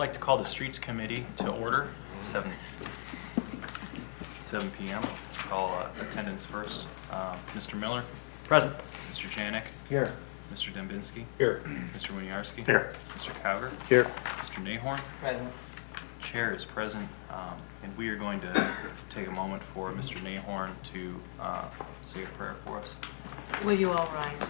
like to call the Streets Committee to order at 7 p.m. Call attendance first. Mr. Miller? Present. Mr. Janik? Here. Mr. Dembinski? Here. Mr. Winiarski? Here. Mr. Cowger? Here. Mr. Nahorn? Present. Chair is present, and we are going to take a moment for Mr. Nahorn to say a prayer for us. Will you all rise?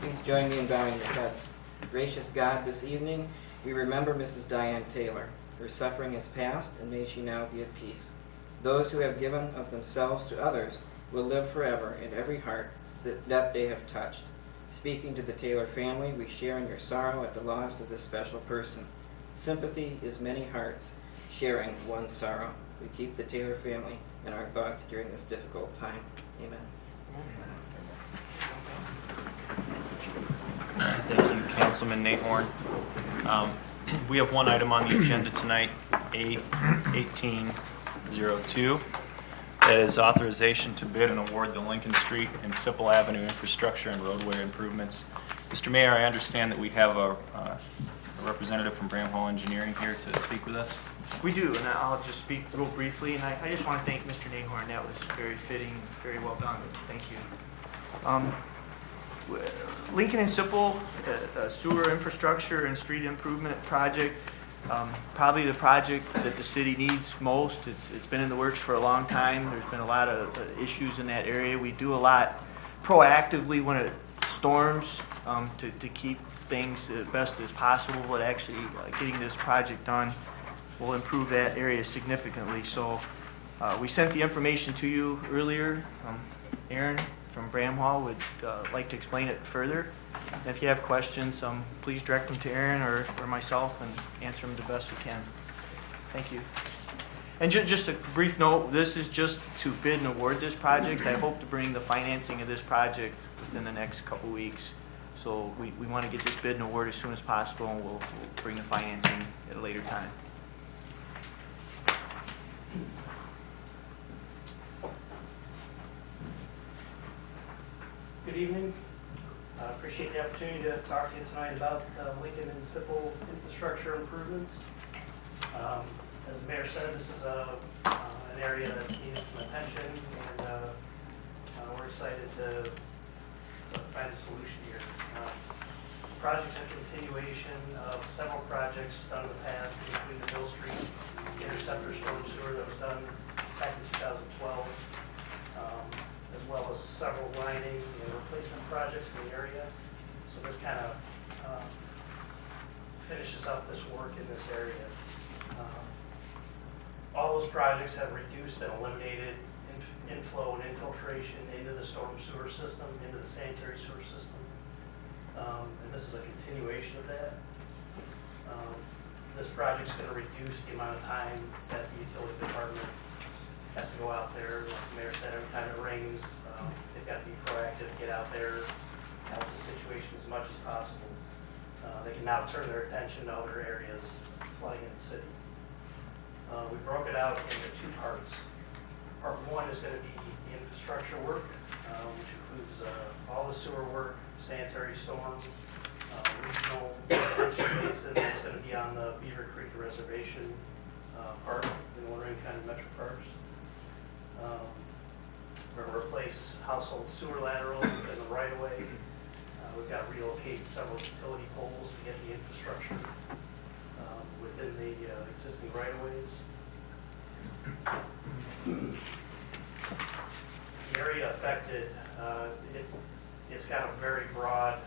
Please join me in bowing your heads. Gracious God, this evening we remember Mrs. Diane Taylor. Her suffering is past, and may she now be at peace. Those who have given of themselves to others will live forever in every heart that they have touched. Speaking to the Taylor family, we share in your sorrow at the loss of this special person. Sympathy is many hearts sharing one sorrow. We keep the Taylor family in our thoughts during this difficult time. Amen. Thank you, Councilman Nahorn. We have one item on the agenda tonight, A1802. That is authorization to bid and award the Lincoln Street and Sipple Avenue infrastructure and roadway improvements. Mr. Mayor, I understand that we have a representative from Bramhall Engineering here to speak with us. We do, and I'll just speak real briefly, and I just want to thank Mr. Nahorn. That was very fitting, very well done. Thank you. Lincoln and Sipple, sewer infrastructure and street improvement project, probably the project that the city needs most. It's been in the works for a long time. There's been a lot of issues in that area. We do a lot proactively when it storms to keep things as best as possible, but actually getting this project done will improve that area significantly. So we sent the information to you earlier. Aaron from Bramhall would like to explain it further. And if you have questions, please direct them to Aaron or myself and answer them the best we can. Thank you. And just a brief note, this is just to bid and award this project. I hope to bring the financing of this project within the next couple weeks. So we want to get this bid and award as soon as possible, and we'll bring the financing at a later time. Good evening. I appreciate the opportunity to talk to you tonight about Lincoln and Sipple infrastructure improvements. As the mayor said, this is an area that's needed some attention, and we're excited to find a solution here. The project's a continuation of several projects done in the past, including the Mill Street interceptor storm sewer that was done back in 2012. As well as several lining and replacement projects in the area. So this kind of finishes up this work in this area. All those projects have reduced and eliminated inflow and infiltration into the storm sewer system, into the sanitary sewer system. And this is a continuation of that. This project's going to reduce the amount of time that the utility department has to go out there. Like the mayor said, every time it rains, they've got to be proactive, get out there, help the situation as much as possible. They can now turn their attention to other areas flooding in the city. We broke it out into two parts. Part one is going to be the infrastructure work, which includes all the sewer work, sanitary storm, regional detention basin. That's going to be on the Beaver Creek Reservation part in Lorraine County Metro Parks. We're going to replace household sewer laterals in the right-of-way. We've got to relocate several utility poles to get the infrastructure within the existing right-of-ways. The area affected, it's got a very broad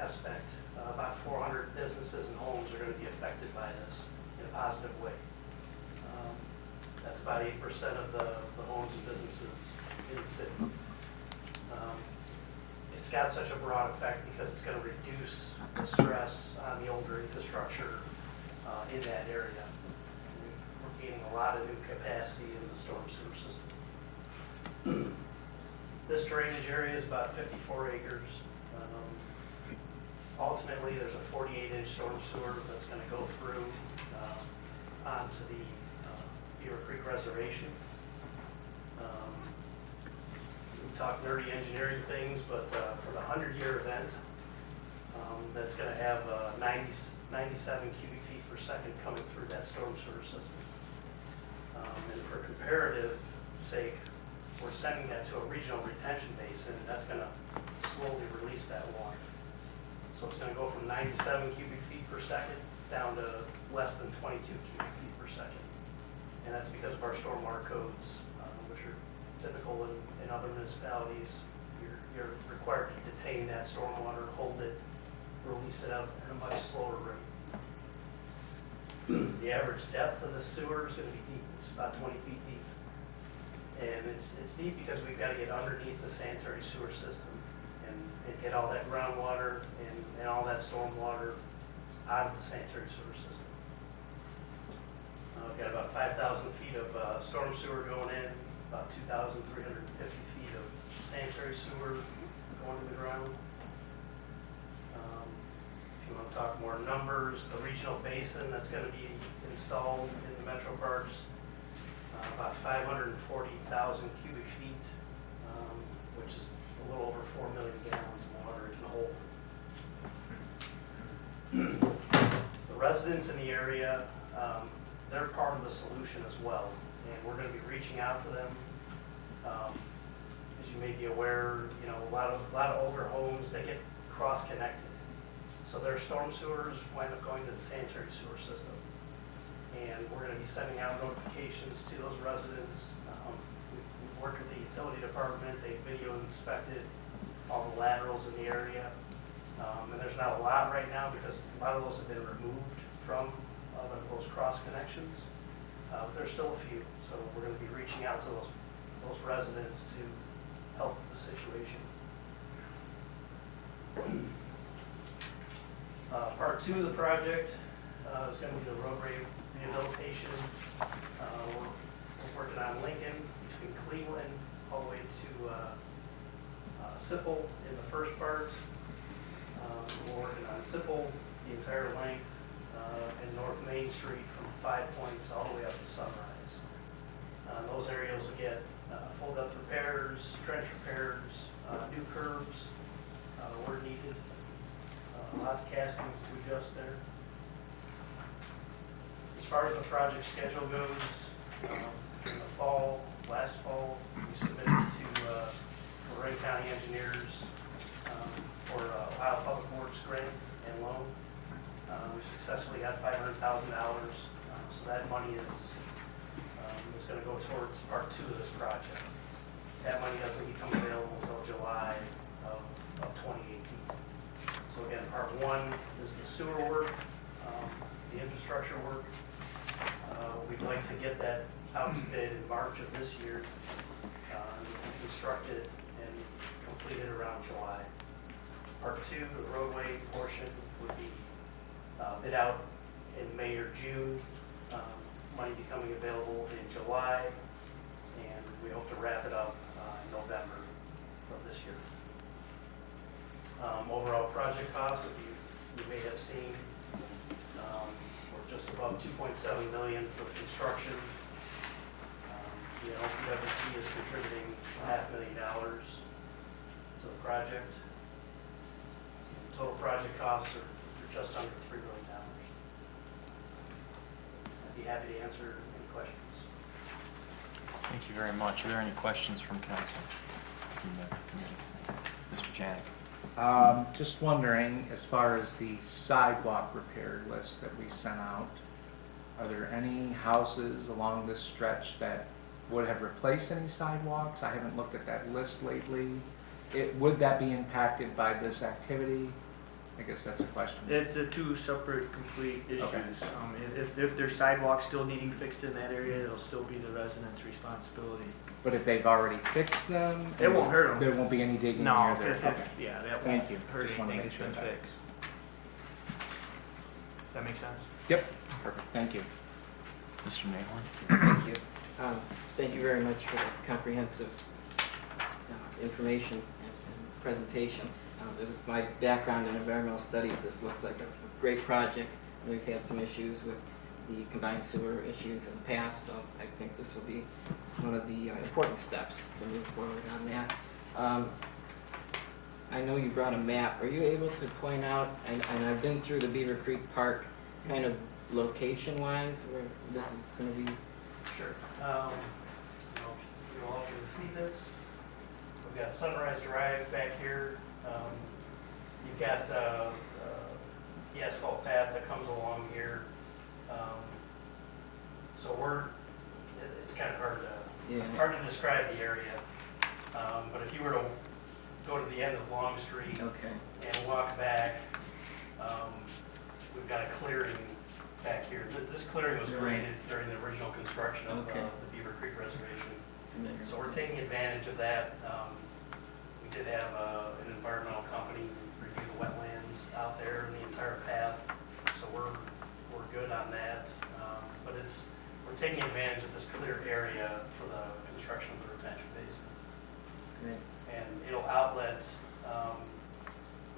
aspect. About 400 businesses and homes are going to be affected by this in a positive way. That's about 8% of the homes and businesses in the city. It's got such a broad effect because it's going to reduce the stress on the older infrastructure in that area. We're gaining a lot of new capacity in the storm sewer system. This drainage area is about 54 acres. Ultimately, there's a 48-inch storm sewer that's going to go through onto the Beaver Creek Reservation. We talk nerdy engineering things, but for the 100-year event, that's gonna have 97 cubic feet per second coming through that storm sewer system. And for comparative sake, we're sending that to a regional retention basin, and that's gonna slowly release that water. So it's gonna go from 97 cubic feet per second down to less than 22 cubic feet per second. And that's because of our stormwater codes, which are typical in other municipalities. You're required to detain that stormwater, hold it, release it up at a much slower rate. The average depth of the sewer is gonna be deep, it's about 20 feet deep. And it's deep because we've gotta get underneath the sanitary sewer system and get all that groundwater and all that stormwater out of the sanitary sewer system. We've got about 5,000 feet of storm sewer going in, about 2,350 feet of sanitary sewer going to the ground. If you want to talk more numbers, the regional basin that's going to be installed in the metro parks, about 540,000 cubic feet, which is a little over 4 million gallons of water it can hold. The residents in the area, they're part of the solution as well, and we're going to be reaching out to them. As you may be aware, you know, a lot of older homes, they get cross-connected. So their storm sewers wind up going to the sanitary sewer system. And we're going to be sending out notifications to those residents. We've worked with the utility department. They've video inspected all the laterals in the area. And there's not a lot right now because a lot of those have been removed from those cross connections. But there's still a few. So we're going to be reaching out to those residents to help the situation. Part 2 of the project is going to be the roadway rehabilitation. We're working on Lincoln between Cleveland all the way to Sipple in the first part. We're working on Sipple the entire length and North Main Street from 5 Points all the way up to Sunrise. Those areas will get full depth repairs, trench repairs, new curbs where needed. Lots of castings to adjust there. As far as the project schedule goes, in the fall, last fall, we submitted to Lorraine County engineers for Ohio Public Works grant and loan. We successfully got $500,000, so that money is going to go towards part 2 of this project. That money doesn't become available until July of 2018. So again, part 1 is the sewer work, the infrastructure work. We'd like to get that out to bid in March of this year, constructed and completed around July. Part 2, the roadway portion, would be bid out in May or June, money becoming available in July, and we hope to wrap it up in November of this year. Overall project costs, if you may have seen, we're just above $2.7 million for construction. OPWC is contributing $500,000 to the project. Total project costs are just under $3 million. I'd be happy to answer any questions. Thank you very much. Are there any questions from council, from the committee? Mr. Janik. Just wondering, as far as the sidewalk repair list that we sent out, are there any houses along this stretch that would have replaced any sidewalks? I haven't looked at that list lately. Would that be impacted by this activity? I guess that's a question. It's 2 separate complete issues. Okay. If there's sidewalks still needing fixed in that area, it'll still be the residents' responsibility. But if they've already fixed them? It won't hurt them. There won't be any digging No, near there? Okay. yeah, that Thank won't you. hurt Just wanna anything, make it's been sure that- fixed. Does that make sense? Yep, perfect, thank you. Mr. Nahorn. Thank you. Thank you very much for the comprehensive information and presentation. With my background in environmental studies, this looks like a great project. And we've had some issues with the combined sewer issues in the past, so I think this will be one of the important steps to move forward on that. I know you brought a map. Are you able to point out, and I've been through the Beaver Creek Park, kind of location-wise, where this is going to be? Sure. You all can see this. We've got Sunrise Drive back here. You've got the asphalt path that comes along here. So it's kind of hard to describe the area. But if you were to go to the end of Long Street Okay. and walk back, we've got a clearing back here. This clearing was Right. created during the original construction of Okay. the Beaver Creek Reservation. Familiar. So we're taking advantage of that. We did have an environmental company review the wetlands out there and the entire path, so we're good on that. But we're taking advantage of this clear area for the construction of the retention basin. Great. And it'll outlet,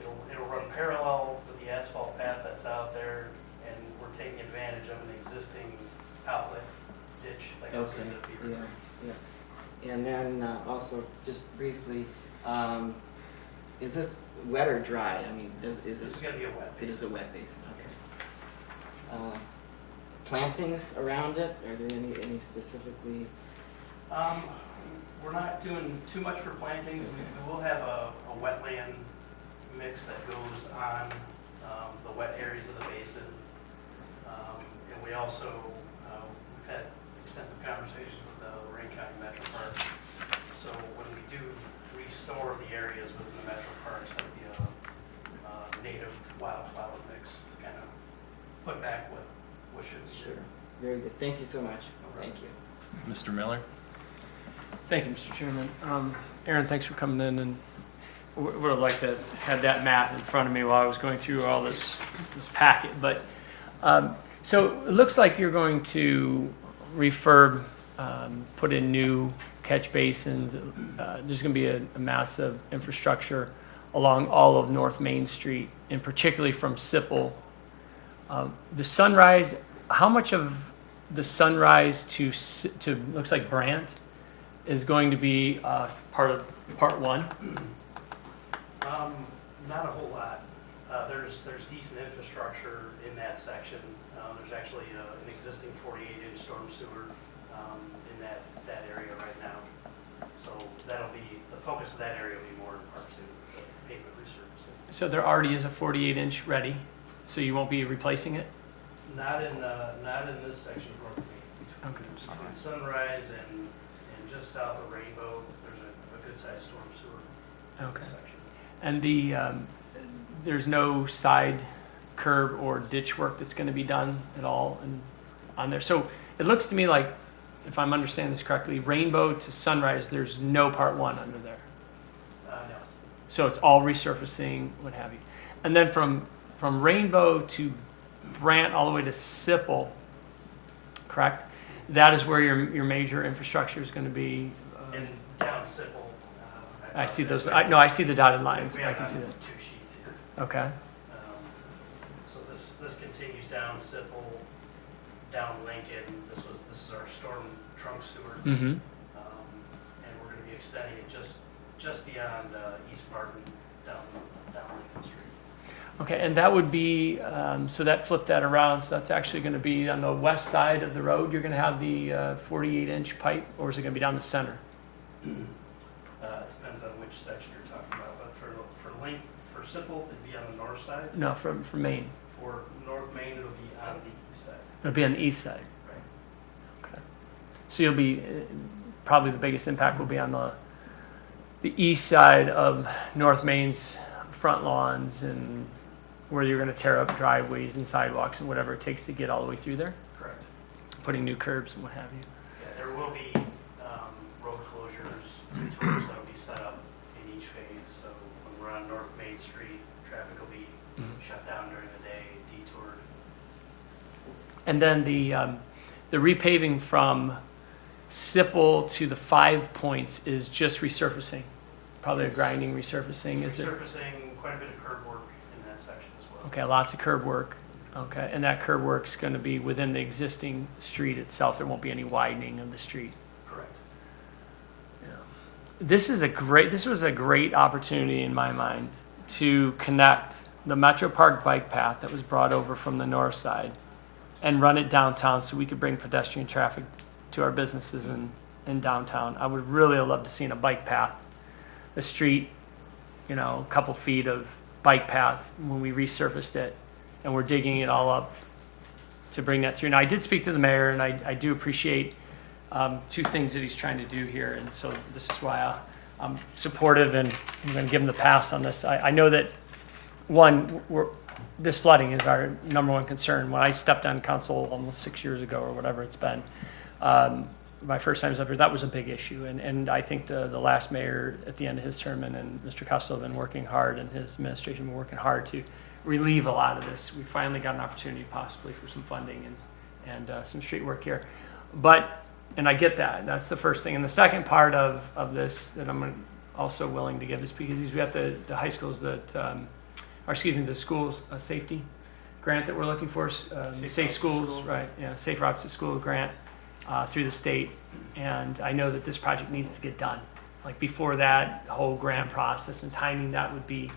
it'll run parallel with the asphalt path that's out there, and we're taking advantage of an existing outlet ditch that goes Okay, into Beaver yeah, Creek. yes. And then also, just briefly, is this wet or dry? I mean, is This is it, gonna be a wet it is basin. a wet basin, okay. Plantings around it, are there any specifically? We're not doing too much for planting. We will have a wetland mix that goes on the wet areas of the basin. And we also, we've had extensive conversations with the Lorraine County Metro Park. So when we do restore the areas within the Metro Parks, that would be a native wildflower mix to kind of put back what should be Sure, there. very good, thank you so much, thank you. Mr. Miller? Thank you, Mr. Chairman. Aaron, thanks for coming in, and would have liked to have that map in front of me while I was going through all this packet. But so it looks like you're going to refurb, put in new catch basins. There's going to be a massive infrastructure along all of North Main Street, and particularly from Sipple. The Sunrise, how much of the Sunrise to looks like Brant is going to be part of part one? Not a whole lot. There's decent infrastructure in that section. There's actually an existing 48-inch storm sewer in that area right now. So that'll be, the focus of that area will be more in part two, the pavement resurfacing. So there already is a 48-inch ready, so you won't be replacing it? Not in this section of North Main. Okay. Between Sunrise and just south of Rainbow, there's a good-sized storm sewer in Okay. this section. And there's no side curb or ditch work that's going to be done at all on there. So it looks to me like, if I'm understanding this correctly, Rainbow to Sunrise, there's no part one under there. No. So it's all resurfacing, what have you. And then from Rainbow to Brant all the way to Sipple, correct? That is where your major infrastructure is going to be. And down Sipple. I see those. I see the dotted lines. We I have can on see that. 2 sheets here. Okay. So this continues down Sipple, down Lincoln. This is our storm trunk sewer. Mm-hmm. And we're going to be extending it just beyond East Martin down Lincoln Street. Okay, and that would be, so that flipped that around, so that's actually going to be on the west side of the road, you're going to have the 48-inch pipe, or is it going to be down the center? Depends on which section you're talking about, but for Sipple, it'd be on the north side. No, from Maine. For North Main, it'll be on the east side. It'll be on the east side. Right. Okay. So you'll be, probably the biggest impact will be on the east side of North Main's front lawns, and where you're going to tear up driveways and sidewalks and whatever it takes to get all the way through there, Correct. putting new curbs and what have you. Yeah, there will be road closures, detours that'll be set up in each phase. So when we're on North Main Street, traffic will be shut down during the day, detoured. And then the repaving from Sipple to the 5 Points is just resurfacing, probably a Yes. grinding resurfacing, is it? Resurfacing, quite a bit of curb work in that section as well. Okay, lots of curb work. Okay, and that curb work's going to be within the existing street itself. There won't be any widening of the street. Correct. Yeah. this was a great opportunity in my mind to connect the Metro Park bike path that was brought over from the north side and run it downtown so we could bring pedestrian traffic to our businesses in downtown. I would really have loved to seen a bike path, a street, you know, a couple feet of bike path when we resurfaced it, and we're digging it all up to bring that through. Now, I did speak to the mayor, and I do appreciate two things that he's trying to do here, and so this is why I'm supportive, and I'm going to give him the pass on this. I know that, one, this flooding is our number one concern. When I stepped on council almost 6 years ago, or whatever it's been, my first time up here, that was a big issue, and I think the last mayor at the end of his term and Mr. Costello have been working hard, and his administration been working hard to relieve a lot of this. We finally got an opportunity possibly for some funding and some street work here. And I get that, that's the first thing. And the second part of this that I'm also willing to give is because we have the high schools that, the schools safety grant that we're looking for, safe schools, right, yeah, Safe Routes to School grant through the state. And I know that this project needs to get done. Like before that whole grant process and timing, that would be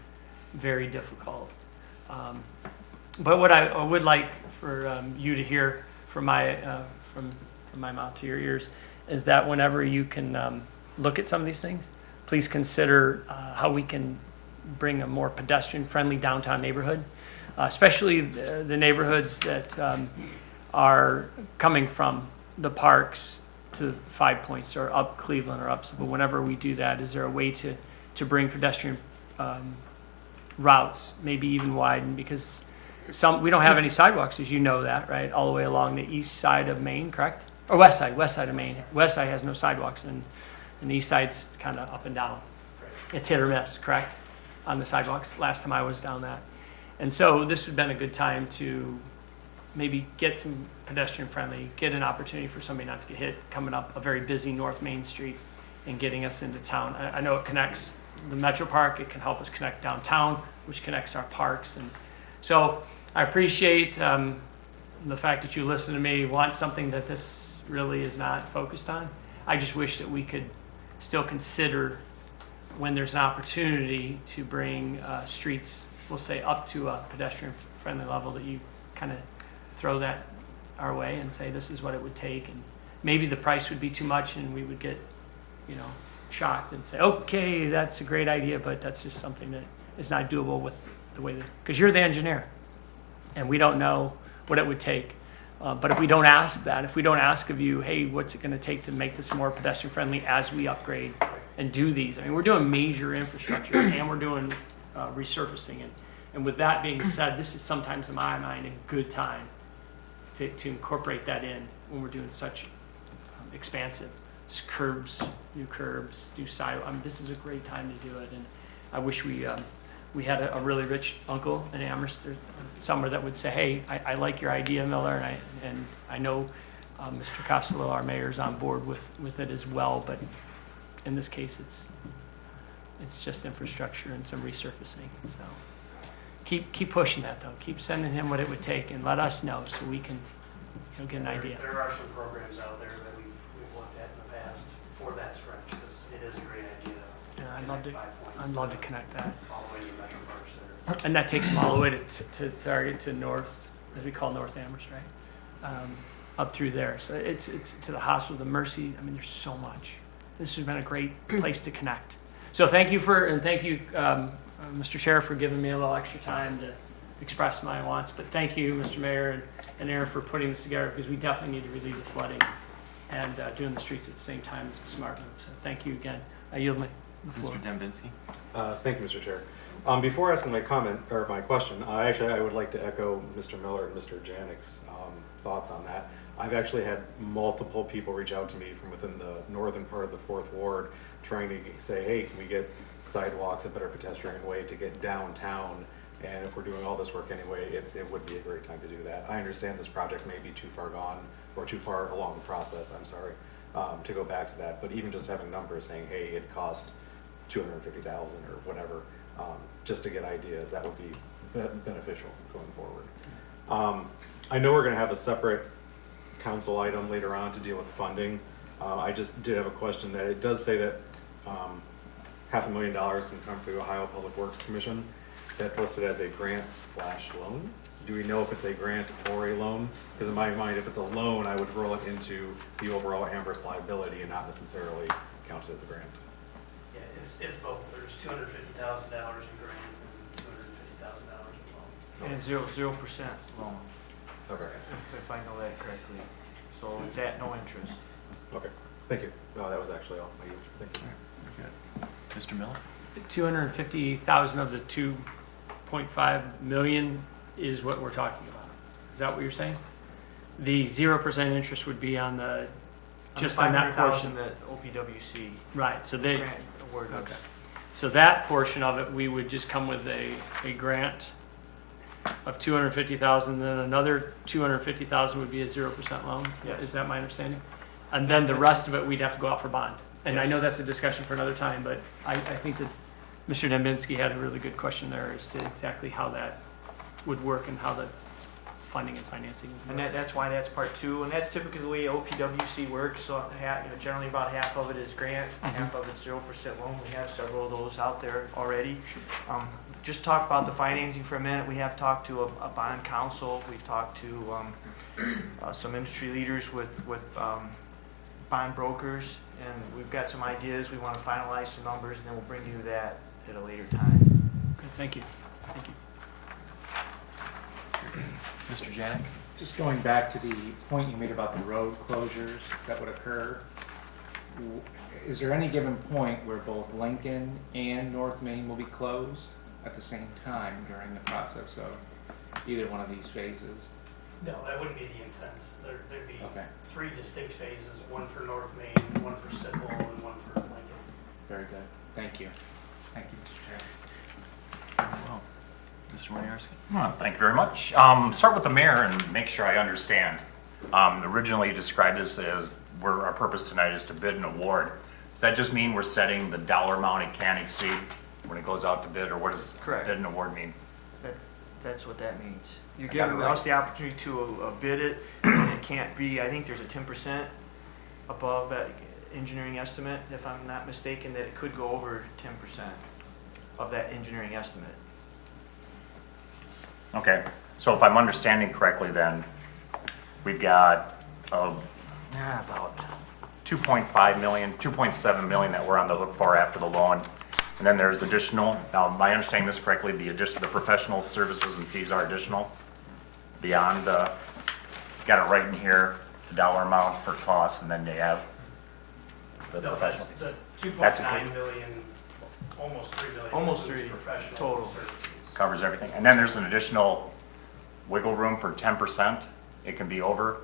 very difficult. But what I would like for you to hear from my mouth to your ears is that whenever you can look at some of these things, please consider how we can bring a more pedestrian-friendly downtown neighborhood, especially the neighborhoods that are coming from the parks to 5 Points or up Cleveland or up. But whenever we do that, is there a way to bring pedestrian routes, maybe even widen, because we don't have any sidewalks, as you know that, right, all the way along the east side of Maine, correct? Or west side of Maine. West side has no sidewalks, and the east side's kind of up and down. It's hit or miss, correct, on the sidewalks, last time I was down that. And so this would have been a good time to maybe get some pedestrian friendly, get an opportunity for somebody not to get hit coming up a very busy North Main Street and getting us into town. I know it connects the Metro Park, it can help us connect downtown, which connects our parks. And so I appreciate the fact that you listen to me, want something that this really is not focused on. I just wish that we could still consider when there's an opportunity to bring streets, we'll say up to a pedestrian friendly level, that you kind of throw that our way and say this is what it would take, and maybe the price would be too much and we would get, you know, shocked and say, okay, that's a great idea, but that's just something that is not doable with the way that, because you're the engineer and we don't know what it would take. But if we don't ask that, if we don't ask of you, hey, what's it going to take to make this more pedestrian friendly as we upgrade and do these? I mean, we're doing major infrastructure and we're doing resurfacing. And with that being said, this is sometimes in my mind a good time to incorporate that in when we're doing such expansive curbs, new curbs, do sidewalk. I mean, this is a great time to do it. And I wish we had a really rich uncle in Amherst or somewhere that would say, hey, I like your idea, Miller, and I know Mr. Costello, our mayor, is on board with it as well. But in this case, it's just infrastructure and some resurfacing. So keep pushing that, though. Keep sending him what it would take, and let us know so we can, you know, get an idea. There are some programs out there that we've looked at in the past for that stretch, because it is a great idea. Yeah, I'd love to connect that. All the way to the Metro Park Center. And that takes them all the way to Target, to North, as we call North Amherst, right? Up through there. So it's to the hospital, the Mercy. I mean, there's so much. This has been a great place to connect. So thank you, Mr. Chair, for giving me a little extra time to express my wants. But thank you, Mr. Mayor and Aaron, for putting this together, because we definitely need to relieve the flooding, and doing the streets at the same time is a smart move. So thank you again. I yield the floor. Mr. Dembinski. Thank you, Mr. Chair. Before asking my comment or my question, I would like to echo Mr. Miller and Mr. Janik's thoughts on that. I've actually had multiple people reach out to me from within the northern part of the 4th Ward trying to say, hey, can we get sidewalks, a better pedestrian way to get downtown? And if we're doing all this work anyway, it would be a great time to do that. I understand this project may be too far gone or too far along the process, I'm sorry, to go back to that. But even just having numbers saying, hey, it cost $250,000 or whatever, just to get ideas, that would be beneficial going forward. I know we're going to have a separate council item later on to deal with funding. I just did have a question that it does say that $500,000 can come through Ohio Public Works Commission. That's listed as a grant/loan. Do we know if it's a grant or a loan? Because in my mind, if it's a loan, I would roll it into the overall Amherst liability and not necessarily count it as a grant. Yeah, it's both. There's $250,000 in grants and $250,000 in loans. And 0% loan, Okay. if I know that correctly. So it's at no interest. Okay. Thank you. No, that was actually all. Thank you. Mr. Miller? 250,000 of the 2.5 million is what we're talking about. Is that what you're saying? The 0% interest would be on the, just on that portion. $500,000 that OPWC Right, so they, grant awarded us. okay. So that portion of it, we would just come with a grant of 250,000, then another 250,000 would be a 0% loan? Yes. Is that my understanding? And then the rest of it, we'd have to go out for bond. And I know that's a discussion for another time, but I think that Mr. Dembinski had a really good question there as to exactly how that would work and how the funding and financing would And work. that's why that's part two, and that's typically the way OPWC works, so generally about half of it is grant, half of it's 0% loan. We have several of those out there already. Just talk about the financing for a minute. We have talked to a bond council, we've talked to some industry leaders with bond brokers, and we've got some ideas. We want to finalize some numbers, and then we'll bring you that at a later time. Okay, thank you. Thank you. Mr. Janik? Just going back to the point you made about the road closures that would occur, is there any given point where both Lincoln and North Main will be closed at the same time during the process of either one of these phases? No, that wouldn't be the intent. There'd be Okay, 3 distinct phases, one for North Main, one for Sippel, and one for Lincoln. very good. Thank you. Thank you, Mr. Chairman. Well, Mr. Winiarski? Thank you very much. Start with the mayor and make sure I understand. Originally you described this as our purpose tonight is to bid an award. Does that just mean we're setting the dollar amount it can't exceed when it goes out to bid, or what does Correct. bid an award mean? That's what that means. You're I got it giving right. us the opportunity to bid it, and it can't be, I think there's a 10% above that engineering estimate, if I'm not mistaken, that it could go over 10% of that engineering estimate. Okay, so if I'm understanding correctly then, we've got about 2.5 million, 2.7 million that we're on the hook for after the loan. And then there's additional, now am I understanding this correctly, the professional services and fees are additional beyond the, got it right in here, the dollar amount for costs, and then they have the No, professional. that's the That's 2.9 included. million, almost 3 million. Almost includes 3 professional total. services. Covers everything. And then there's an additional wiggle room for 10%. It can be over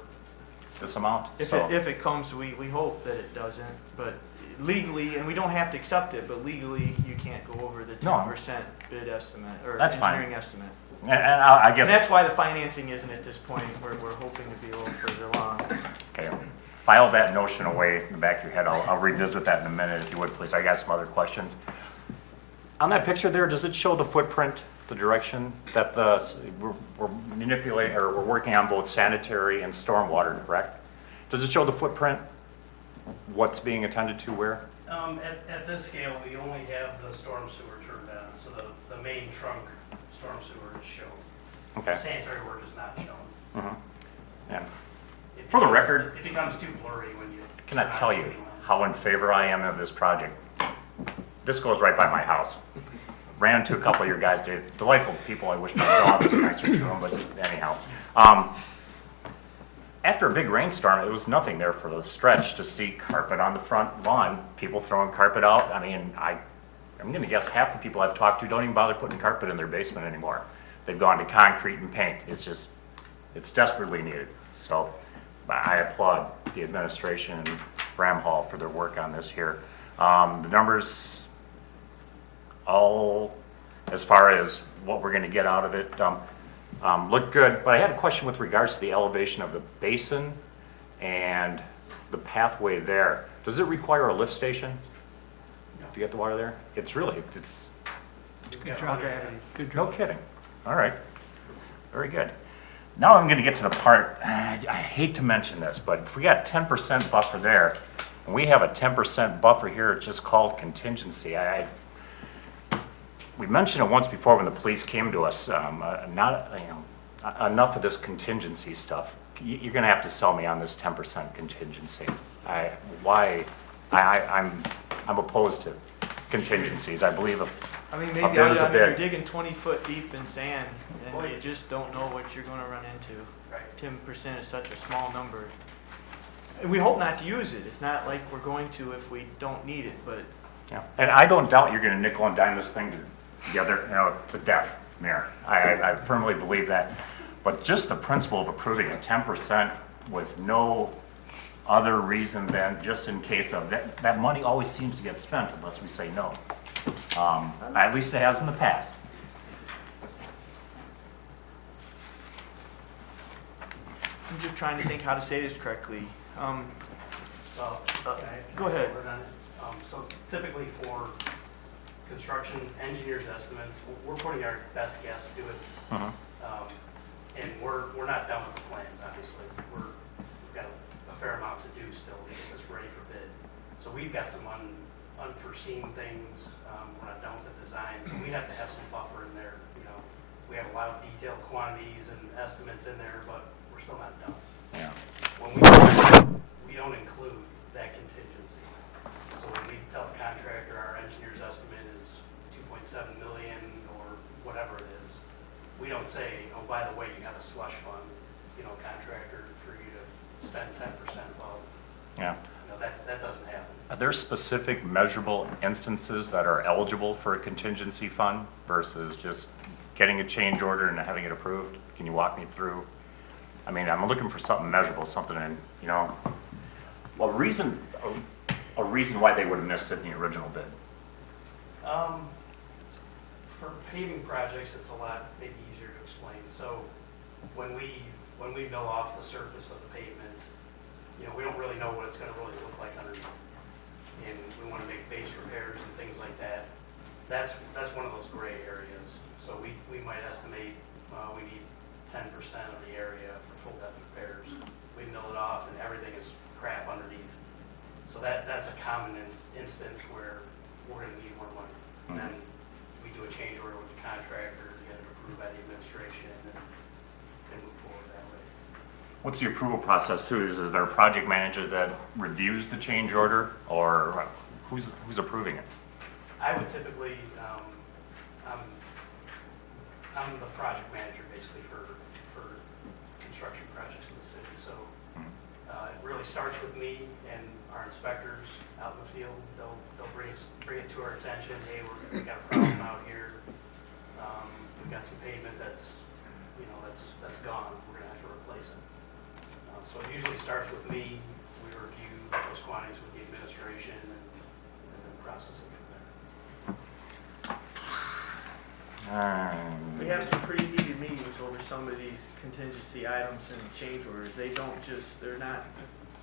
this amount. If So it comes, we hope that it doesn't, but legally, and we don't have to accept it, but legally, you can't go over the No. 10% bid estimate, or That's fine. engineering estimate. and I And guess, that's why the financing isn't at this point, we're hoping to be a little further along. okay, file that notion away in the back of your head. I'll revisit that in a minute if you would, please. I got some other questions. On that picture there, does it show the footprint, the direction that we're manipulating, or we're working on both sanitary and stormwater, correct? Does it show the footprint, what's being attended to where? At this scale, we only have the storm sewer turned on, so the main trunk storm sewer is shown. Okay. Sanitary work is not shown. Mhm. And It For the becomes- record- It becomes too blurry when you. can I turn on tell you shooting lens. how in favor I am of this project? This goes right by my house. Ran into a couple of your guys, they're delightful people. I wish my dog was nicer to them, but anyhow. After a big rainstorm, it was nothing there for the stretch to see carpet on the front lawn, people throwing carpet out. I mean, I'm gonna guess half the people I've talked to don't even bother putting carpet in their basement anymore. They've gone to concrete and paint. It's desperately needed. So I applaud the administration and Bramhall for their work on this here. The numbers, all as far as what we're gonna get out of it, look good, but I had a question with regards to the elevation of the basin and the pathway there. Does it require a lift station to get the water there? It's We've got other- Good no kidding. All right, very good. Now I'm gonna get to the part, I hate to mention this, but if we got 10% buffer there, And we have a 10% buffer here, it's just called contingency. We mentioned it once before when the police came to us, enough of this contingency stuff. You're gonna have to sell me on this 10% contingency. I'm opposed to contingencies. I believe I mean, a maybe bid out is a there you're bid. digging 20 foot deep in sand, and you just don't know what you're gonna run into. Right. 10% is such a small number. And we hope not to use it. It's not like we're going to if we don't need it, but Yeah, and I don't doubt you're gonna nickel and dime this thing together, to death, Mayor. I firmly believe that. But just the principle of approving a 10% with no other reason than just in case of, that money always seems to get spent unless we say no. At least it has in the past. I'm just trying to think how to say this correctly. Well, Go ahead. So typically for construction engineers' estimates, we're putting our best guess to it. Mhm. And we're not done with the plans, obviously. We've got a fair amount to do still to get this ready for bid. So we've got some unforeseen things. We're not done with the design, so we have to have some buffer in there. We have a lot of detailed quantities and estimates in there, but we're still not done. Yeah. When we don't include that contingency. So when we tell the contractor our engineer's estimate is 2.7 million or whatever it is, we don't say, oh, by the way, you have a slush fund, contractor, for you to spend 10% above. Yeah. That doesn't happen. Are there specific measurable instances that are eligible for a contingency fund versus just getting a change order and having it approved? Can you walk me through? I mean, I'm looking for something measurable, something in, a reason why they would have missed it in the original bid. For paving projects, it's a lot maybe easier to explain. So when we mill off the surface of the pavement, we don't really know what it's going to really look like underneath. And we want to make base repairs and things like that. That's one of those gray areas. So we might estimate we need 10% of the area for full depth repairs. We mill it off and everything is crap underneath. So that's a common instance where we're going to need more money. And then we do a change order with the contractor, get it approved by the administration, and move forward that way. What's the approval process too? Is there a project manager that reviews the change order, or who's approving it? I would typically, I'm the project manager basically for construction projects in the city. So it really starts with me and our inspectors out in the field. They'll bring it to our attention. Hey, we got a problem out here. We've got some pavement that's gone. We're gonna have to replace it. So it usually starts with me. We review those quantities with the administration and then process it from there. We have some pretty heated meetings over some of these contingency items and change orders. They're not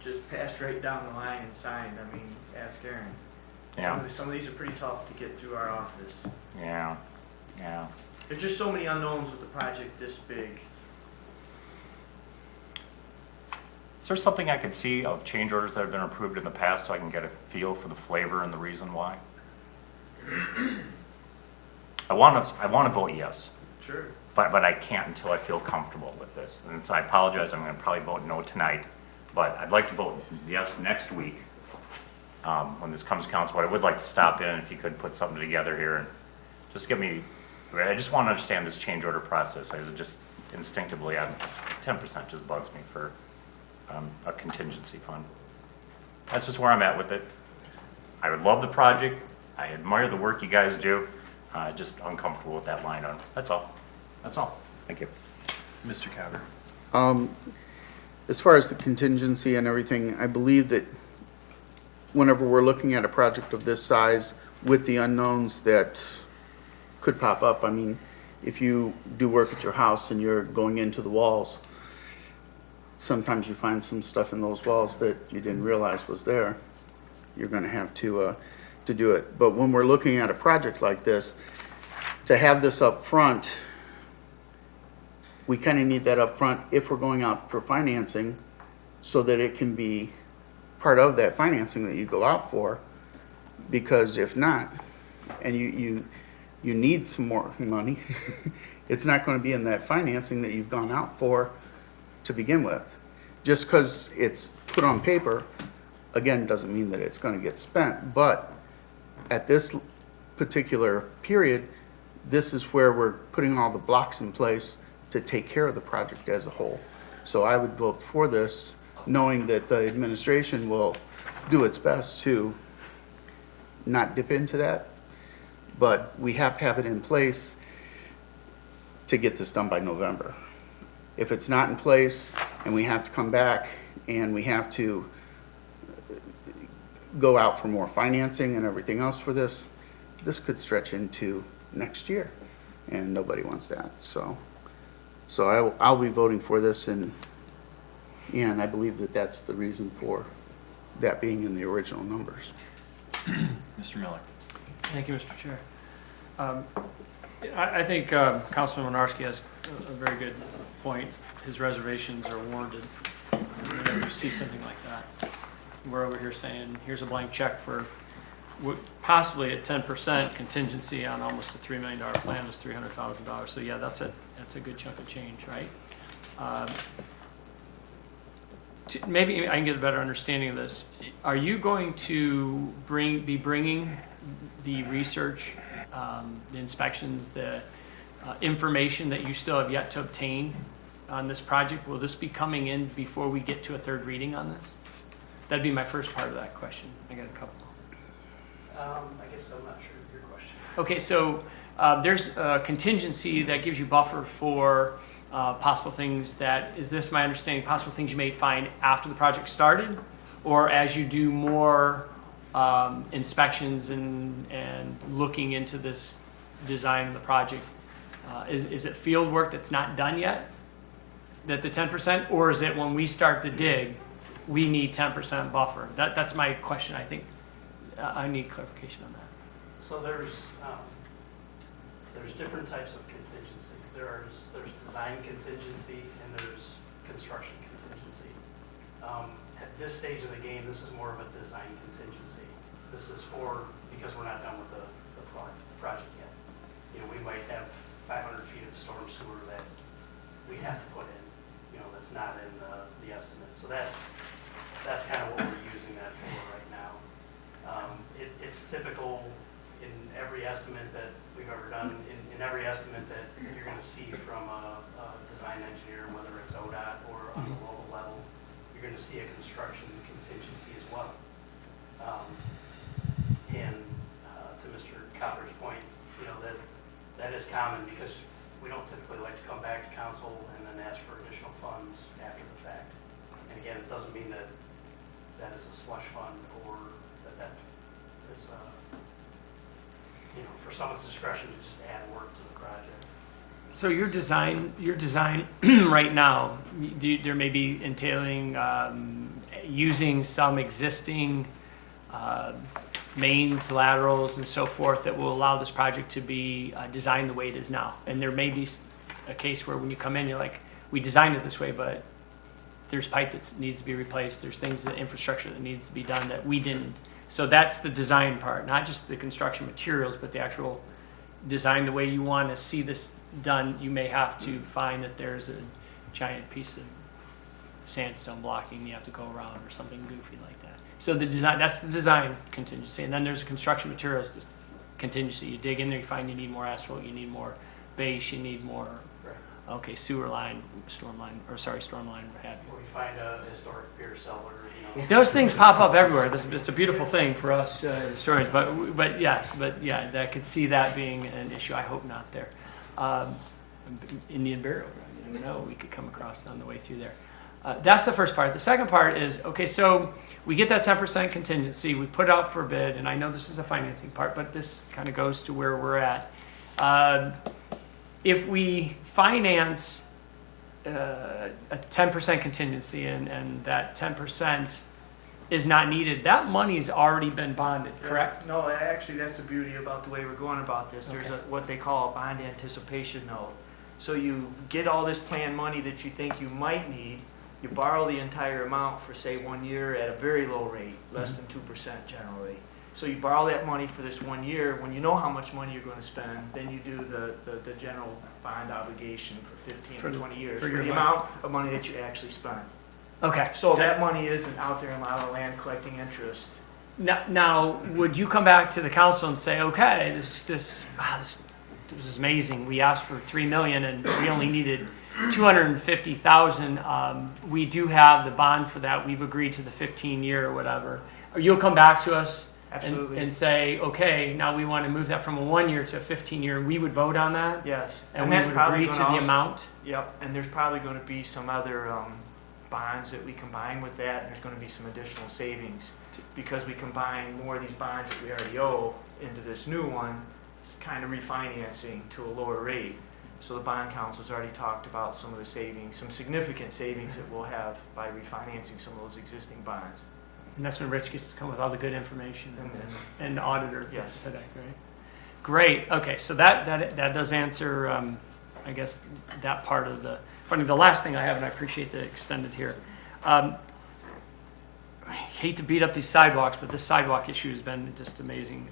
just passed right down the line and signed. I mean, ask Aaron. Yeah. Some of these are pretty tough to get through our office. Yeah. There's just so many unknowns with the project this big. Is there something I could see of change orders that have been approved in the past so I can get a feel for the flavor and the reason why? I want to vote yes, Sure. but I can't until I feel comfortable with this. And so I apologize, I'm going to probably vote no tonight, but I'd like to vote yes next week when this comes to council. But I would like to stop in if you could put something together here and just give me, I just want to understand this change order process. I just instinctively, 10% just bugs me for a contingency fund. That's just where I'm at with it. I would love the project. I admire the work you guys do. Just uncomfortable with that line on. That's all. Thank you. Mr. Cowder. As far as the contingency and everything, I believe that whenever we're looking at a project of this size with the unknowns that could pop up, I mean, if you do work at your house and you're going into the walls, sometimes you find some stuff in those walls that you didn't realize was there. You're going to have to do it. But when we're looking at a project like this, to have this up front, we kind of need that up front if we're going out for financing so that it can be part of that financing that you go out for, because if not, and you need some more money, it's not gonna be in that financing that you've gone out for to begin with. Just because it's put on paper, again, doesn't mean that it's gonna get spent, but at this particular period, this is where we're putting all the blocks in place to take care of the project as a whole. So I would vote for this, knowing that the administration will do its best to not dip into that, but we have to have it in place to get this done by November. If it's not in place and we have to come back and we have to go out for more financing and everything else for this, this could stretch into next year, and nobody wants that. So I'll be voting for this, and I believe that that's the reason for that being in the original numbers. Mr. Miller. Thank you, Mr. Chair. I think Councilman Winarski has a very good point. His reservations are warranted. Whenever you see something like that, we're over here saying, here's a blank check for possibly a 10% contingency on almost a $3 million plan is $300,000. So yeah, that's a good chunk of change, right? Maybe I can get a better understanding of this. Are you going to be bringing the research, the inspections, the information that you still have yet to obtain on this project? Will this be coming in before we get to a third reading on this? That'd be my first part of that question. I got a couple. I guess I'm not sure of your question. Okay, so there's a contingency that gives you buffer for possible things that, is this my understanding, possible things you may find after the project started, or as you do more inspections and looking into this design of the project? Is it field work that's not done yet, that the 10%, or is it when we start the dig, we need 10% buffer? That's my question. I think I need clarification on that. So there's different types of contingency. There's design contingency and there's construction contingency. At this stage of the game, this is more of a design contingency. This is because we're not done with the project yet. You know, we might have 500 feet of storm sewer that we have to put in, you know, that's not in the estimate. So that's kind of what we're using that for right now. It's typical in every estimate that we've ever done, in every estimate that you're going to see from a design engineer, whether it's ODOT or on the local level, you're going to see a construction contingency as well. And to Mr. Copper's point, you know, that is common because we don't typically like to come back to council and then ask for additional funds after the fact. And again, it doesn't mean that is a slush fund or that is, you know, for someone's discretion to just add work to the project. So your design right now, there may be entailing using some existing mains, laterals, and so forth that will allow this project to be designed the way it is now. And there may be a case where when you come in, you're like, we designed it this way, but there's pipe that needs to be replaced. There's things, the infrastructure that needs to be done that we didn't. So that's the design part, not just the construction materials, but the actual design the way you want to see this done. You may have to find that there's a giant piece of sandstone blocking you have to go around or something goofy like that. So the design, that's the design contingency. And then there's a construction materials contingency. You dig in there, you find you need more asphalt, you need more base, you need more, okay, sewer line, storm line, what have you. Or you find a historic beer cellar, you know. Those things pop up everywhere. It's a beautiful thing for us historians, but yes, yeah, I could see that being an issue. I hope not there. Indian burial ground, you never know, we could come across on the way through there. That's the first part. The second part is, okay, so we get that 10% contingency, we put it out for bid, and I know this is a financing part, but this kind of goes to where we're at. If we finance a 10% contingency and that 10% is not needed, that money's already been bonded, correct? No, actually, that's the beauty about the way we're going about this. There's what they call a bond anticipation note. So you get all this planned money that you think you might need, You borrow the entire amount for, say, 1 year at a very low rate, less than 2% generally. So you borrow that money for this 1 year. When you know how much money you're going to spend, then you do the general bond obligation for 15 For or the- 20 years for for your the money. amount of money that you actually spend. Okay. So that money isn't out there in La La Land collecting interest. Now, would you come back to the council and say, okay, this was amazing. We asked for 3 million and we only needed 250,000. We do have the bond for that. We've agreed to the 15-year or whatever. Or you'll come back to us Absolutely. and say, okay, now we want to move that from a 1 year to a 15-year. We would vote on that? Yes. And we that's would probably agree to gonna the also- amount? Yep, and there's probably going to be some other bonds that we combine with that, and there's going to be some additional savings because we combine more of these bonds that we already owe into this new one, it's kind of refinancing to a lower rate. So the bond council's already talked about some of the savings, some significant savings that we'll have by refinancing some of those existing bonds. And that's when Rich gets to come with all the good information And and the auditor Yes. today, right? Great, okay, so that does answer, I guess, that part of the funding. The last thing I have, and I appreciate the extended here. I hate to beat up these sidewalks, but this sidewalk issue has been just amazing.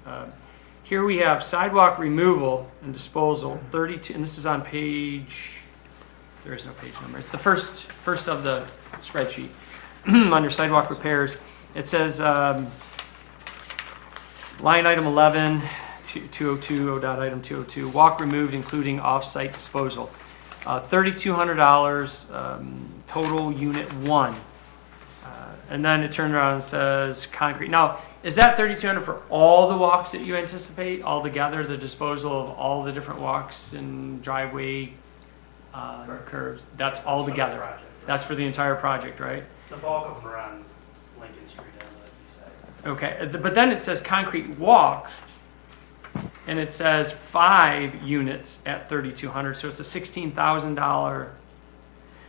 Here we have sidewalk removal and disposal, 32, and this is on page, there is no page number. It's the first of the spreadsheet. Under sidewalk repairs, it says, line item 11, 202, ODOT item 202, walk removed including off-site disposal. $3,200, total unit 1. And then it turned around and says concrete. Now, is that $3,200 for all the walks that you anticipate altogether, the disposal of all the different walks and driveway curves? That's all for the together. project. That's for the entire project, right? The bulk of them are on Lincoln Street on the east side. Okay, but then it says concrete walk, and it says 5 units at $3,200, so it's a $16,000.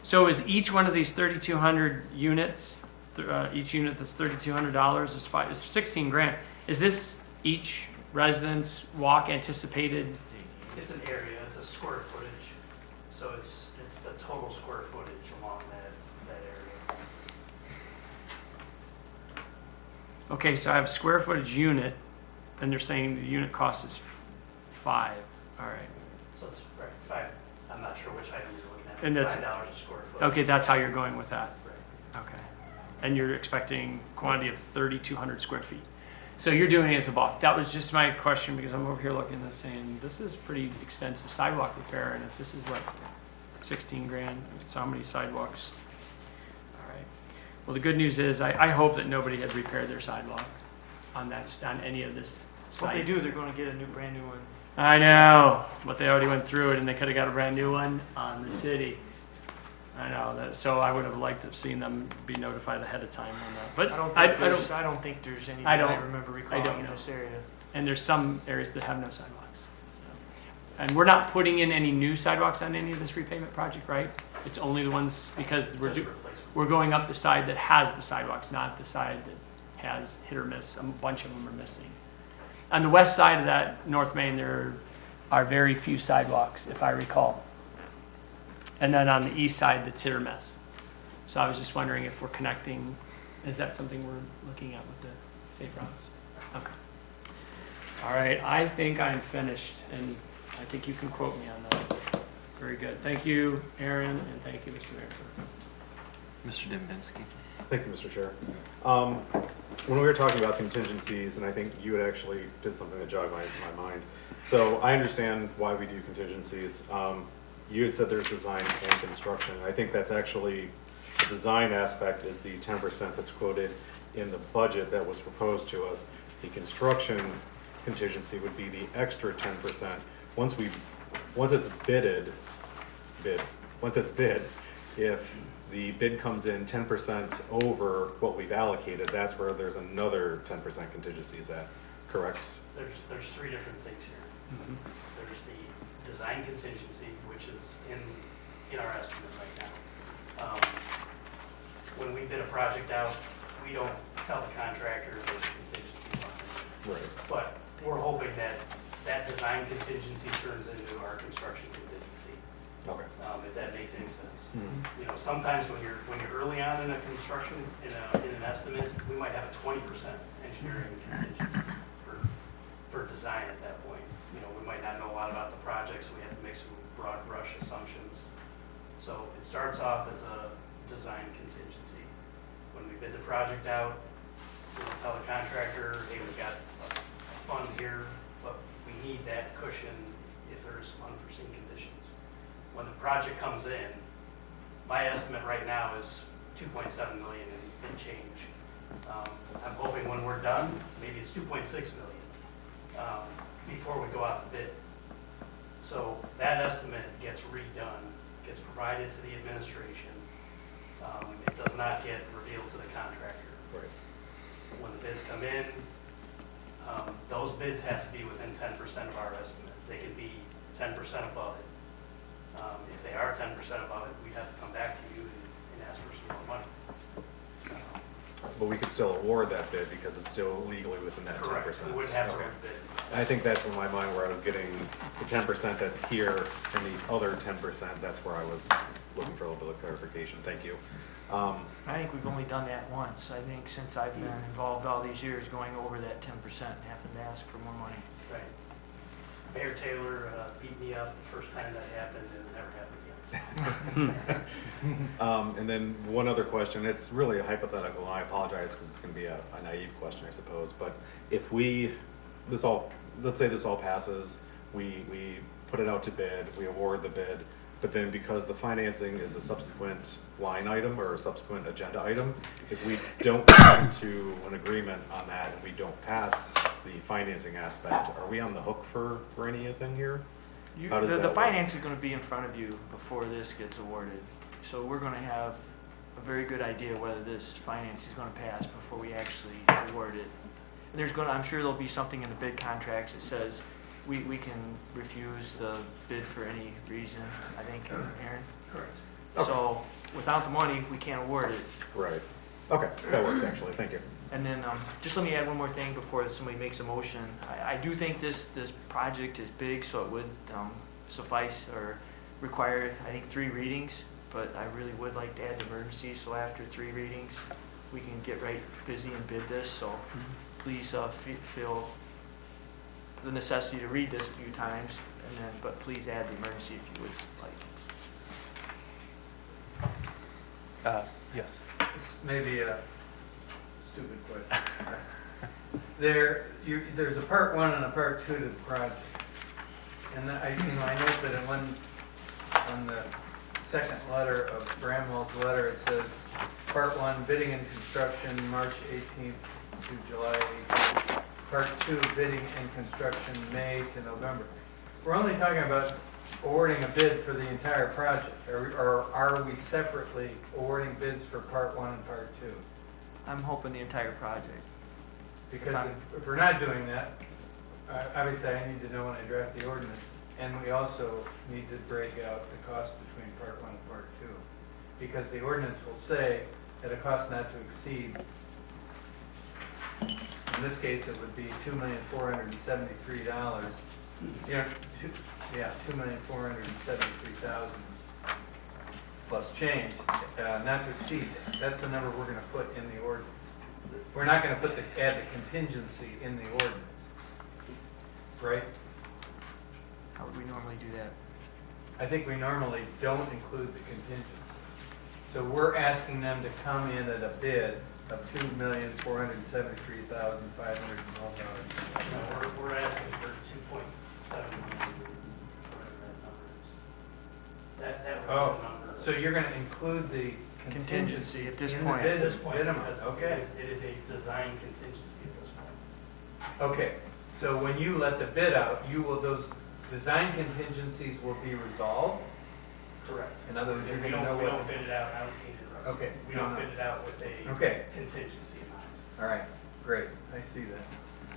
So is each one of these 3,200 units, each unit that's $3,200 is it's 16 grand. Is this each resident's walk anticipated? It's an area, it's a square footage, so it's the total square footage along that area. Okay, so I have square footage unit, and they're saying the unit cost is 5. All right. So it's, right, five, I'm not sure which item you're looking at. And that's- $5 a square foot. Okay, that's how you're going with that. Right. Okay. And you're expecting quantity of 3,200 square feet. So you're doing it as a bulk. That was just my question because I'm over here looking at this saying, this is pretty extensive sidewalk repair. And if this is what, 16 grand, it's how many sidewalks? All right. Well, the good news is I hope that nobody had repaired their sidewalk on any of this What they site. do, they're going to get a brand new one. I know, but they already went through it and they could have got a brand new one on the city. I know that, so I would have liked to have seen them be notified ahead of time on that. But I don't think there's any I that I don't- remember I recalling don't in know. this area. and there's some areas that have no sidewalks. So. And we're not putting in any new sidewalks on any of this repayment project, right? It's only the ones, because Just replacement. we're going up the side that has the sidewalks, not the side that has hit or miss. A bunch of them are missing. On the west side of that North Main, there are very few sidewalks, if I recall. And then on the east side, that's hit or miss. So I was just wondering if we're connecting, is that something we're looking at with the safe routes? Okay. All right, I think I'm finished, and I think you can quote me on that. Very good. Thank you, Aaron, and thank you, Mr. Mayor. Mr. Dembinski. Thank you, Mr. Chair. When we were talking about contingencies, and I think you had actually did something that jogged my mind. So I understand why we do contingencies. You had said there's design and construction. I think that's actually, the design aspect is the 10% that's quoted in the budget that was proposed to us. The construction contingency would be the extra 10%. Once it's bid, if the bid comes in 10% over what we've allocated, that's where there's another 10% contingency. Is that correct? There's three different things here. There's the design contingency, which is in our estimate right now. When we bid a project out, we don't tell the contractor there's a contingency fund. Right. But we're hoping that that design contingency turns into our construction contingency. Okay. if that makes any sense. Mhm. You know, sometimes when you're early on in a construction, in an estimate, we might have a 20% engineering contingency for design at that point. You know, we might not know a lot about the project, so we have to make some broad brush assumptions. So it starts off as a design contingency. When we bid the project out, we'll tell the contractor, hey, we've got a fund here, but we need that cushion if there's unforeseen conditions. When the project comes in, my estimate right now is 2.7 million in change. I'm hoping when we're done, maybe it's 2.6 million before we go out to bid. So that estimate gets redone, gets provided to the administration. It does not get revealed to the contractor. Right. When the bids come in, those bids have to be within 10% of our estimate. They can be 10% above it. If they are 10% above it, we'd have to come back to you and ask for some more money. But we could still award that bid because it's still legally within that 10%. Correct. We wouldn't have to Okay. rebid. I think that's in my mind where I was getting the 10% that's here and the other 10%, that's where I was looking for a little bit of clarification. Thank you. I think we've only done that once. I think since I've been involved all these years, going over that 10% and having to ask for more money. Right. Mayor Taylor beat me up the first time that happened, and it never happened again. And then one other question, it's really a hypothetical, and I apologize because it's going to be a naive question, I suppose, but if let's say this all passes, we put it out to bid, we award the bid, but then because the financing is a subsequent line item or a subsequent agenda item, if we don't come to an agreement on that and we don't pass the financing aspect, are we on the hook for anything here? How does The that work? finance is gonna be in front of you before this gets awarded. So we're gonna have a very good idea whether this finance is gonna pass before we actually award it. And I'm sure there'll be something in the bid contracts that says we can refuse the bid for any reason, I think, Aaron? Correct. Okay. So without the money, we can't award it. Right. Okay, that works actually, thank you. And then, just let me add one more thing before somebody makes a motion. I do think this project is big, so it would suffice or require, I think, 3 readings. But I really would like to add the emergency, so after 3 readings, we can get right busy and bid this. So please feel the necessity to read this a few times, and then, but please add the emergency if you would like. Yes. This may be a stupid question. There's a part 1 and a part 2 to the project. And I note that on the second letter of Bramwell's letter, it says, part 1, bidding and construction, March 18th to July 18th. Part 2, bidding and construction, May to November. We're only talking about awarding a bid for the entire project, or are we separately awarding bids for part 1 and part 2? I'm hoping the entire project. Because if we're not doing that, obviously I need to know when I draft the ordinance, and we also need to break out the cost between part 1 and part 2. Because the ordinance will say that a cost not to exceed, in this case it would be $2,473. $2,473,000 plus change, not to exceed that. That's the number we're going to put in the ordinance. We're not going to add the contingency in the ordinance, right? How would we normally do that? I think we normally don't include the contingency. So we're asking them to come in at a bid of $2,473,512. We're asking for 2.7 million, whatever that number is. That would be Oh, the number. so you're going to include the contingency at this in point. the At bid, this point, bid amount. because Okay. it is a design contingency at this point. Okay, so when you let the bid out, those design contingencies will be resolved? Correct. In other words, you're We going to know don't what... bid it out allocated. Okay. We don't bid it out with a Okay. contingency in mind. All right, great, I see that.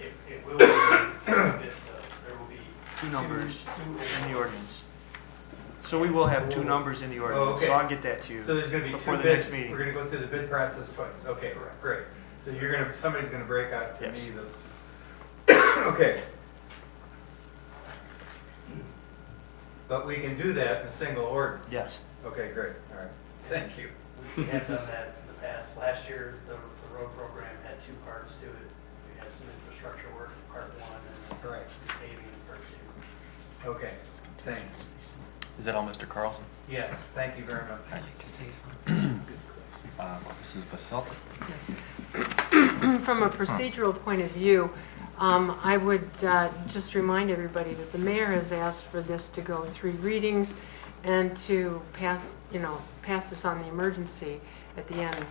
It will be, there will be 2 numbers two in the ordinance. So we will have 2 numbers in the ordinance, okay. so I'll get that to you So there's going to be before 2 the bids. next meeting. We're going to go through the bid process twice. Okay, Correct. great. So somebody's going to break out to Yes. me those. Okay. But we can do that in a single ordinance? Yes. Okay, great, all right, thank you. We have done that in the past. Last year, the road program had two parts to it. We had some infrastructure work in part one and then Right. paving in part two. Okay, thanks. Is that all, Mr. Carlson? Yes, thank you very much. Mrs. Basile? From a procedural point of view, I would just remind everybody that the mayor has asked for this to go 3 readings and to pass, pass this on the emergency at the end.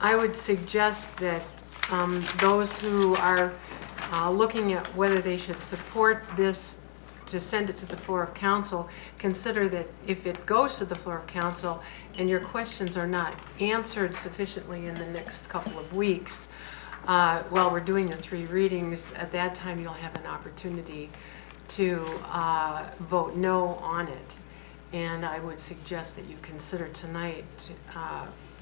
I would suggest that those who are looking at whether they should support this to send it to the floor of council, consider that if it goes to the floor of council and your questions are not answered sufficiently in the next couple of weeks, while we're doing the 3 readings, at that time you'll have an opportunity to vote no on it. And I would suggest that you consider tonight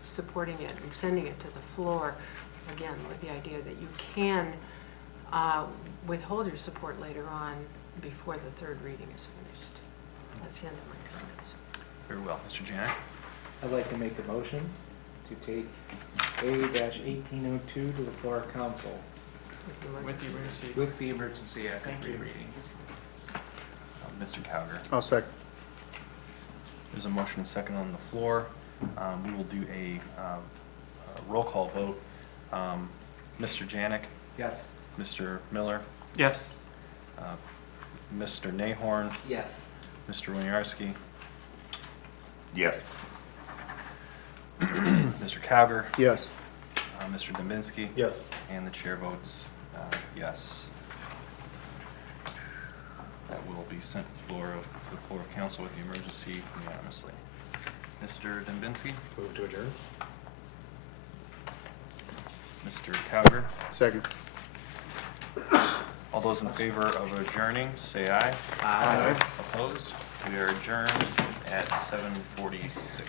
supporting it and sending it to the floor, again, with the idea that you can withhold your support later on before the 3rd reading is finished. That's the end of my comments. Very well. Mr. Janik? I'd like to make a motion to take A-1802 to the floor of council With the emergency. with the emergency after Thank 3 you. readings. Mr. Cowger? I'll second. There's a motion and second on the floor. We will do a roll call vote. Mr. Janik? Yes. Mr. Miller? Yes. Mr. Nahorn? Yes. Mr. Winiarski? Yes. Mr. Cowger? Yes. Mr. Dembinski? Yes. And the chair votes yes. That will be sent to the floor of council with the emergency unanimously. Mr. Dembinski? Move to adjourn? Mr. Cowger? Second. All those in favor of adjourning, say aye. Aye. Opposed? We are adjourned at 7:46.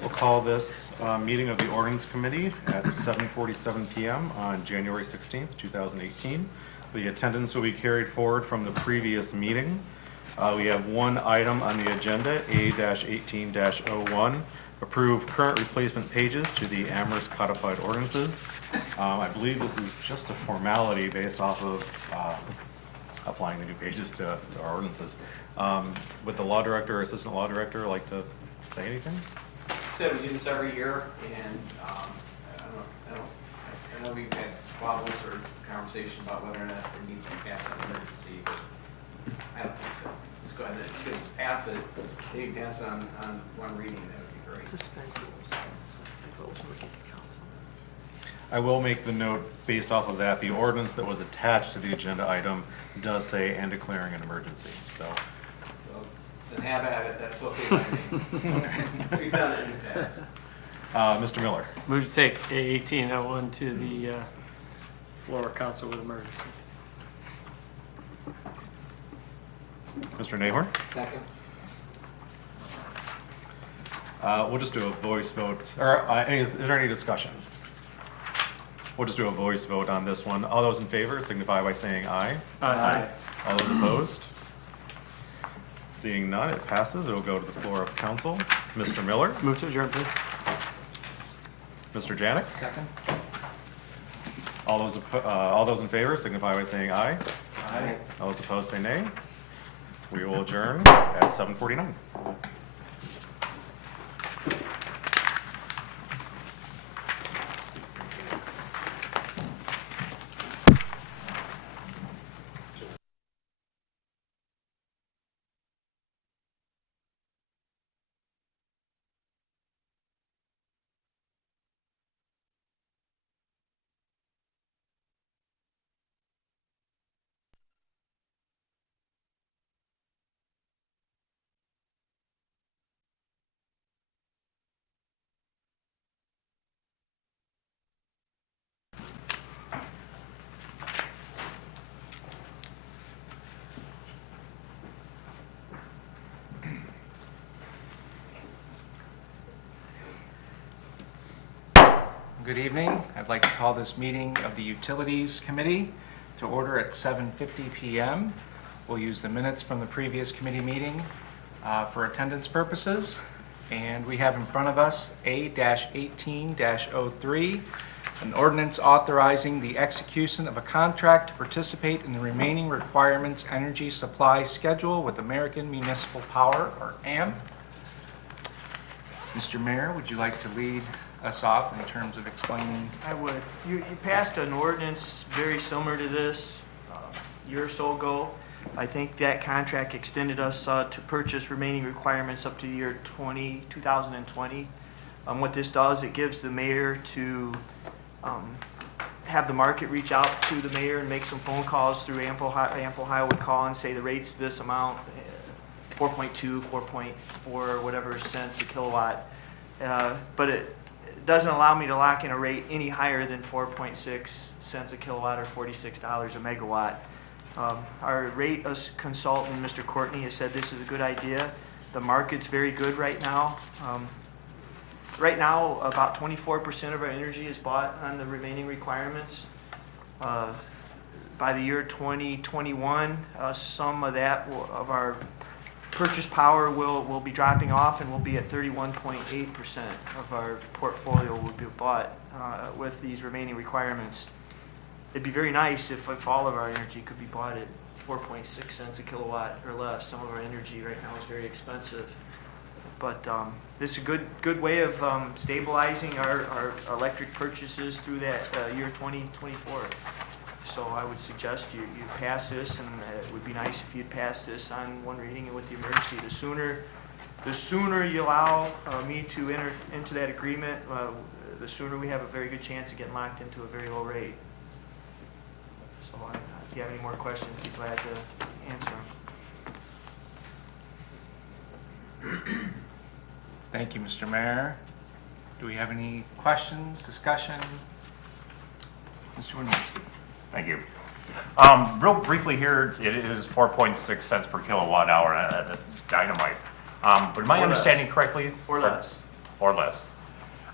We'll call this meeting of the ordinance committee at 7:47 PM on January 16th, 2018. The attendance will be carried forward from the previous meeting. We have one item on the agenda, A-18-01, approve current replacement pages to the Amherst codified ordinances. I believe this is just a formality based off of applying the new pages to our ordinances. Would the law director or assistant law director like to say anything? Said we do this every year, and I know we've had squabbles or conversation about whether or not it needs to be passed on emergency, but I don't think so. Let's go ahead and just pass it, maybe pass it on one reading, that would be great. Suspend rules. Suspend rules when we get to council. I will make the note based off of that, the ordinance that was attached to the agenda item does say and declaring an emergency, so. So, then have at it, that's okay by me. We've done it in the past. Mr. Miller? Move to take A-1801 to the floor of council with emergency. Mr. Nahorn? Second? We'll just do a voice vote, or is there any discussion? We'll just do a voice vote on this one. All those in favor signify by saying aye. Aye. All those opposed? Seeing none, it passes. It will go to the floor of council. Mr. Miller? Move to adjourn, please. Mr. Janik? Second? All those in favor signify by saying aye. Aye. All those opposed say nay. We will adjourn at 7:49. Good evening. I'd like to call this meeting of the Utilities Committee to order at 7:50 PM. We'll use the minutes from the previous committee meeting for attendance purposes. And we have in front of us A-18-03, an ordinance authorizing the execution of a contract to participate in the remaining requirements energy supply schedule with American Municipal Power, or AM. Mr. Mayor, would you like to lead us off in terms of explaining? I would. You passed an ordinance very similar to this a year or so ago. I think that contract extended us to purchase remaining requirements up to the year 2020. What this does, it gives the mayor to have the market reach out to the mayor and make some phone calls through Ample Ohio would call and say the rate's this amount, 4.2, 4.4, whatever cents a kilowatt. But it doesn't allow me to lock in a rate any higher than 4.6 cents a kilowatt or $46 a megawatt. Our rate consultant, Mr. Courtney, has said this is a good idea. The market's very good right now. Right now, about 24% of our energy is bought on the remaining requirements. By the year 2021, some of that of our purchase power will be dropping off, and we'll be at 31.8% of our portfolio will be bought with these remaining requirements. It'd be very nice if all of our energy could be bought at 4.6 cents a kilowatt or less. Some of our energy right now is very expensive. But this is a good way of stabilizing our electric purchases through that year 2024. So I would suggest you pass this, and it would be nice if you'd pass this on one reading and with the emergency. The sooner you allow me to enter into that agreement, the sooner we have a very good chance of getting locked into a very low rate. So if you have any more questions, I'd be glad to answer them. Thank you, Mr. Mayor. Do we have any questions, discussion? Mr. Winsky. Thank you. Real briefly here, it is 4.6 cents per kilowatt hour. That's dynamite. But am I understanding correctly? Or less. Or less.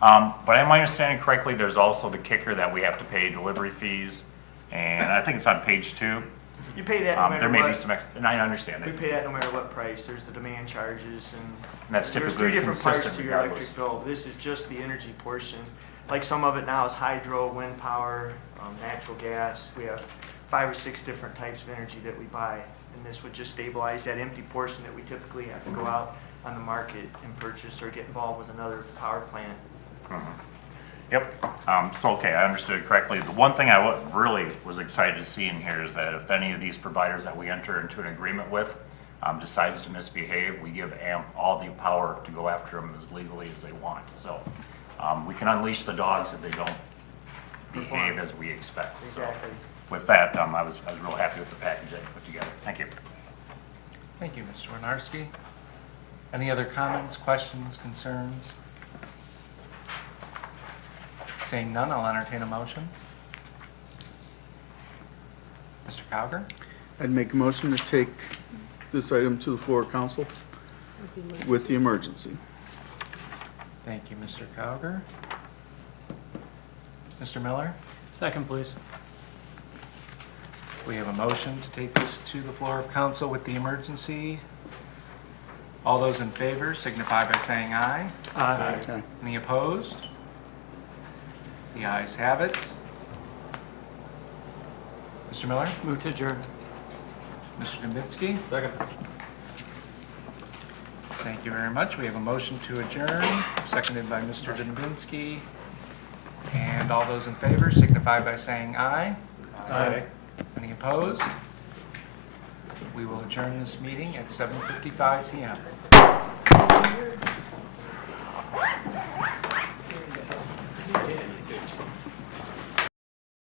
But am I understanding correctly, there's also the kicker that we have to pay delivery fees, and I think it's on page 2. You pay that no matter there may what. be some extra, and I understand We that. pay that no matter what price. There's the demand charges, and That's there's typically 3 different parts consistent to your regardless. electric bill. This is just the energy portion. Like some of it now is hydro, wind power, natural gas. We have 5 or 6 different types of energy that we buy, and this would just stabilize that empty portion that we typically have to go out on the market and purchase or get involved with another power plant. Yep. So, okay, I understood correctly. The one thing I really was excited to see in here is that if any of these providers that we enter into an agreement with decides to misbehave, we give AMP all the power to go after them as legally as they want. So we can unleash the dogs if they don't behave as we expect. Exactly. So with that, I was real happy with the package that you put together. Thank you. Thank you, Mr. Winarski. Any other comments, questions, concerns? Seeing none, I'll entertain a motion. Mr. Cowger? I'd make a motion to take this item to the floor of council with the emergency. Thank you, Mr. Cowger. Mr. Miller? Second, please. We have a motion to take this to the floor of council with the emergency. All those in favor signify by saying aye. Aye. Okay. Any opposed? The ayes have it. Mr. Miller? Move to adjourn. Mr. Dembinski? Second. Thank you very much. We have a motion to adjourn, seconded by Mr. Dembinski. And all those in favor signify by saying aye. Aye. Any opposed? We will adjourn this meeting at 7:55 PM.